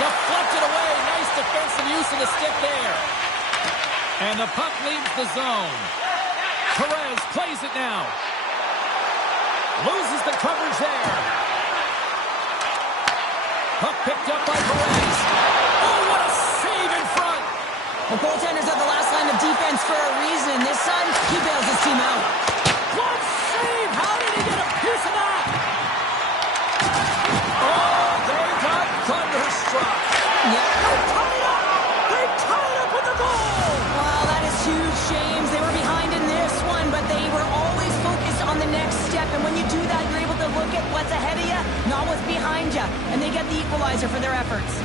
Deflected away. Nice defensive use of the stick there. And the puck leaves the zone. Perez plays it now. Loses the coverage there. Puck picked up by Perez. Oh, what a save in front. The goaltenders are the last line of defense for a reason. This time, he bails his team out. What save! How did he get a piece of that? Oh, they got They tied up with the goal! Well, that is huge, James. They were behind in this one, but they were always focused on the next step. And when you do that, you're able to look at what's ahead of you, not what's behind you. And they get the equalizer for their efforts.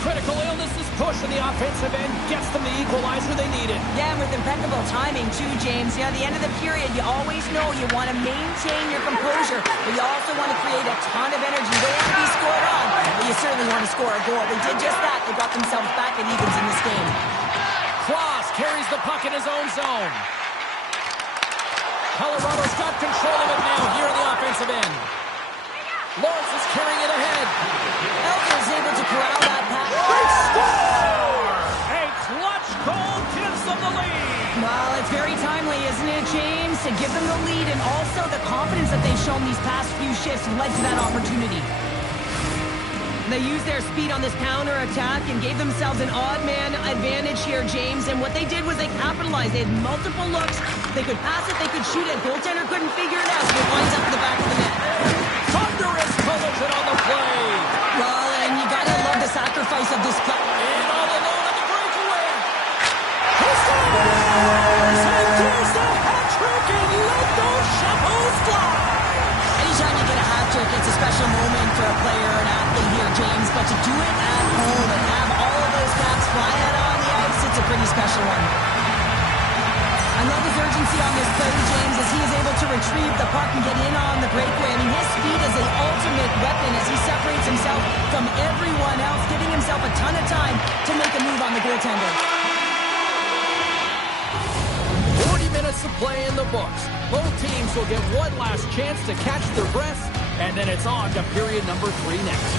Critical illness is pushing the offensive end, gets them the equalizer they needed. Yeah, and with impeccable timing, too, James. At the end of the period, you always know you want to maintain your composure, but you also want to create a ton of energy. You don't want to be scored on, but you certainly want to score a goal. They did just that. They got themselves back at evens in this game. Cross carries the puck in his own zone. Colorado's got control of it now here in the offensive end. Lawrence is carrying it ahead. Elder is able to corral that pass. They score! A clutch goal gives them the lead. Well, it's very timely, isn't it, James? To give them the lead, and also the confidence that they've shown these past few shifts led to that opportunity. They used their speed on this counter-attack and gave themselves an odd-man advantage here, James. And what they did was they capitalized. They had multiple looks. They could pass it, they could shoot it. Goaltender couldn't figure it out, so it winds up in the back of the net. Thunderous collision on the play. Well, and you gotta love the sacrifice of this play. And all alone on the breakaway. He scores! And does the hat-trick and let those chapeaus fly. Anytime you get a hat-trick, it's a special moment for a player or an athlete here, James. But to do it at home and have all of those caps flying out on the ice, it's a pretty special one. I love his urgency on this play, James, as he is able to retrieve the puck and get in on the breakaway. I mean, his speed is the ultimate weapon as he separates himself from everyone else, giving himself a ton of time to make a move on the goaltender. 40 minutes of play in the books. Both teams will get one last chance to catch their breaths, and then it's on to period number 3 next.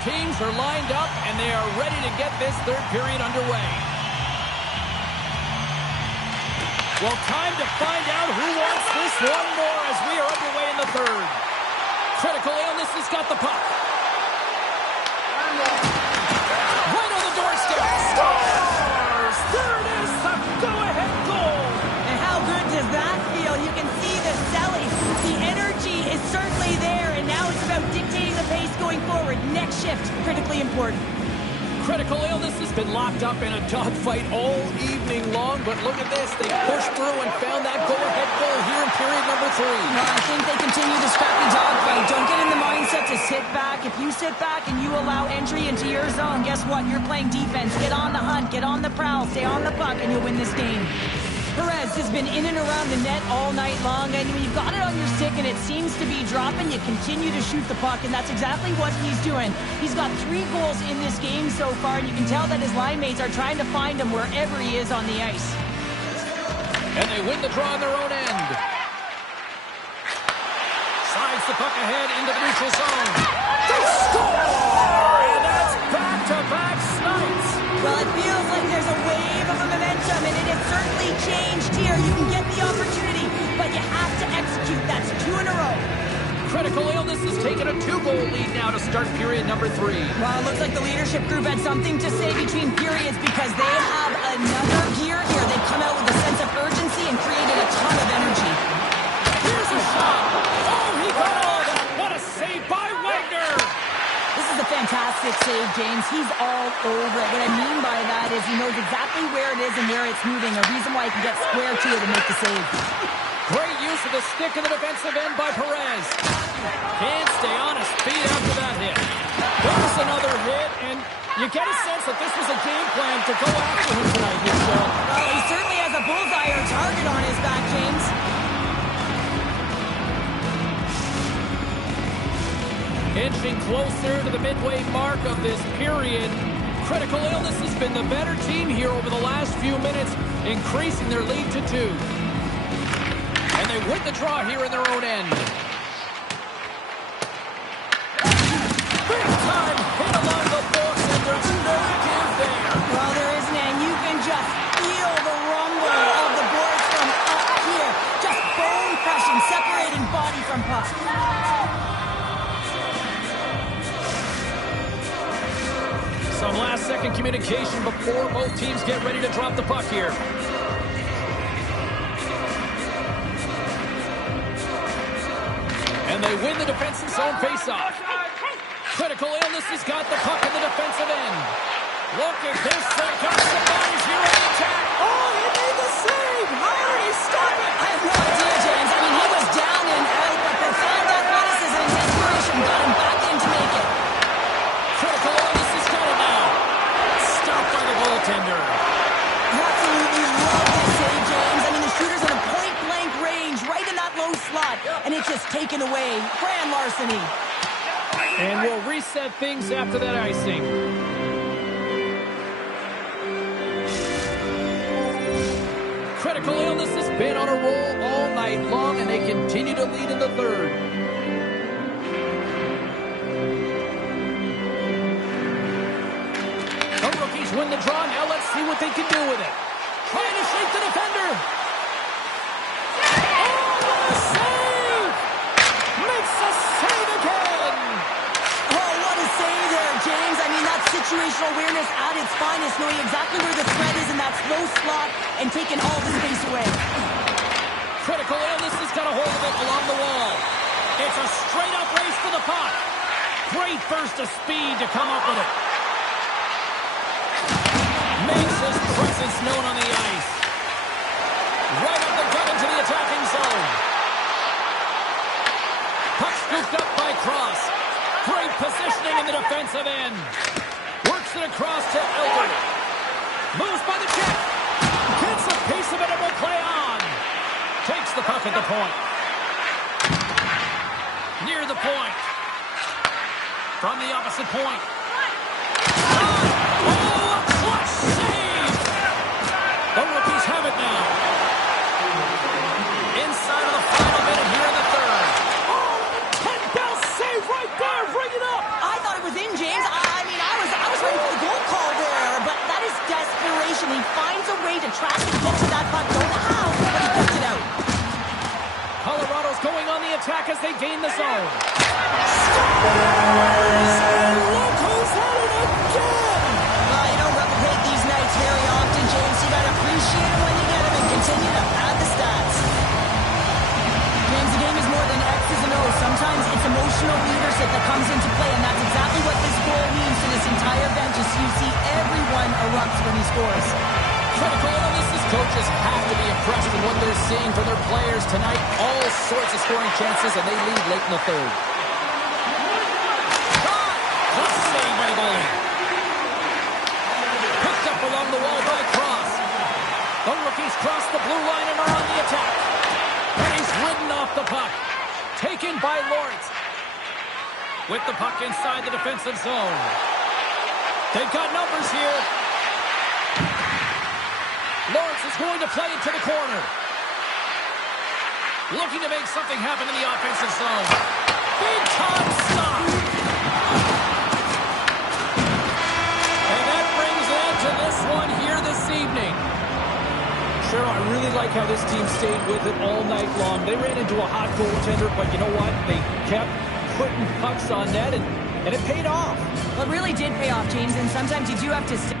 Teams are lined up, and they are ready to get this third period underway. Well, time to find out who wants this one more as we are underway in the third. Critical illness has got the puck. Right on the doorstep. Scores! There it is, the go-ahead goal. And how good does that feel? You can see the selling. The energy is certainly there, and now it's about dictating the pace going forward. Next shift, critically important. Critical illness has been locked up in a dogfight all evening long, but look at this. They pushed through and found that go-ahead goal here in period number 3. No, I think they continue the scrappy dogfight. Don't get in the mindset to sit back. If you sit back and you allow entry into your zone, guess what? You're playing defense. Get on the hunt, get on the prowl, stay on the puck, and you'll win this game. Perez has been in and around the net all night long, and when you've got it on your stick and it seems to be dropping, you continue to shoot the puck, and that's exactly what he's doing. He's got 3 goals in this game so far, and you can tell that his line mates are trying to find him wherever he is on the ice. And they win the draw on their own end. Slides the puck ahead into the neutral zone. They score! And that's back-to-back snipes. Well, it feels like there's a wave of momentum, and it has certainly changed here. You can get the opportunity, but you have to execute. That's 2 in a row. Critical illness has taken a 2-goal lead now to start period number 3. Well, it looks like the leadership group had something to say between periods because they have another gear here. They come out with a sense of urgency and created a ton of energy. Here's a shot. Oh, he got all that. What a save by Wagner. This is a fantastic save, James. He's all over it. What I mean by that is he knows exactly where it is and where it's moving, a reason why he can get square to it and make the save. Great use of the stick in the defensive end by Perez. Can't stay on his feet after that hit. There's another hit, and you get a sense that this was a game plan to go after him tonight, Michelle. Well, he certainly has a bullseye or target on his back, James. Inching closer to the midway mark of this period. Critical Illness has been the better team here over the last few minutes, increasing their lead to 2. And they win the draw here in their own end. Big time hit along the boards, and there's no give there. Well, there isn't, and you can just feel the rumble of the boards from up here. Just bone crushing, separating body from puck. Some last-second communication before both teams get ready to drop the puck here. And they win the defensive zone face-off. Critical Illness has got the puck in the defensive end. Look at this. There comes the bodies here on the attack. Oh, he made the save. How did he stop it? I have no idea, James. I mean, he was down and out, but profound athleticism and desperation got him back in to make it. Critical Illness has got it now. Stopped by the goaltender. Absolutely love this save, James. I mean, the shooter's in a point-blank range, right in that low slot, and it's just taken away. Grand larceny. And we'll reset things after that icing. Critical Illness has been on a roll all night long, and they continue to lead in the third. The rookies win the draw. Now let's see what they can do with it. Trying to shake the defender. Oh, what a save! Makes a save again! Oh, what a save there, James. I mean, that's situational awareness at its finest, knowing exactly where the threat is in that slow slot and taking all the space away. Critical Illness has got a hold of it along the wall. It's a straight-up race to the puck. Great burst of speed to come up with it. Makes his presence known on the ice. Right up the gut into the attacking zone. Puck scooped up by Cross. Great positioning in the defensive end. Works it across to Elder. Moves by the check. Gets a piece of it and will play on. Takes the puck at the point. Near the point. From the opposite point. Oh, a clutch save! The rookies have it now. Inside of the final minute here in the third. Oh, Ken Bell save right there. Bring it up. I thought it was in, James. I mean, I was ready for the goal call there, but that is desperation. He finds a way to track and get to that puck. Don't know how, but he puts it out. Colorado's going on the attack as they gain the zone. Look who's at it again! Well, you don't replicate these nights very often, James. You gotta appreciate them when you get them and continue to pad the stats. James, the game is more than X's and O's. Sometimes it's emotional leadership that comes into play, and that's exactly what this goal means to this entire bench. As you see, everyone erupts when he scores. Critical Illness's coaches have to be impressed with what they're seeing from their players tonight. All sorts of scoring chances, and they lead late in the third. Shot! Good save by the goalie. Picked up along the wall by Cross. The rookies cross the blue line and are on the attack. And he's ridden off the puck. Taken by Lawrence. With the puck inside the defensive zone. They've got numbers here. Lawrence is going to play it to the corner. Looking to make something happen in the offensive zone. Big time stop. And that brings an end to this one here this evening. Cheryl, I really like how this team stayed with it all night long. They ran into a hot goaltender, but you know what? They kept putting pucks on net, and it paid off. Well, it really did pay off, James, and sometimes you do have to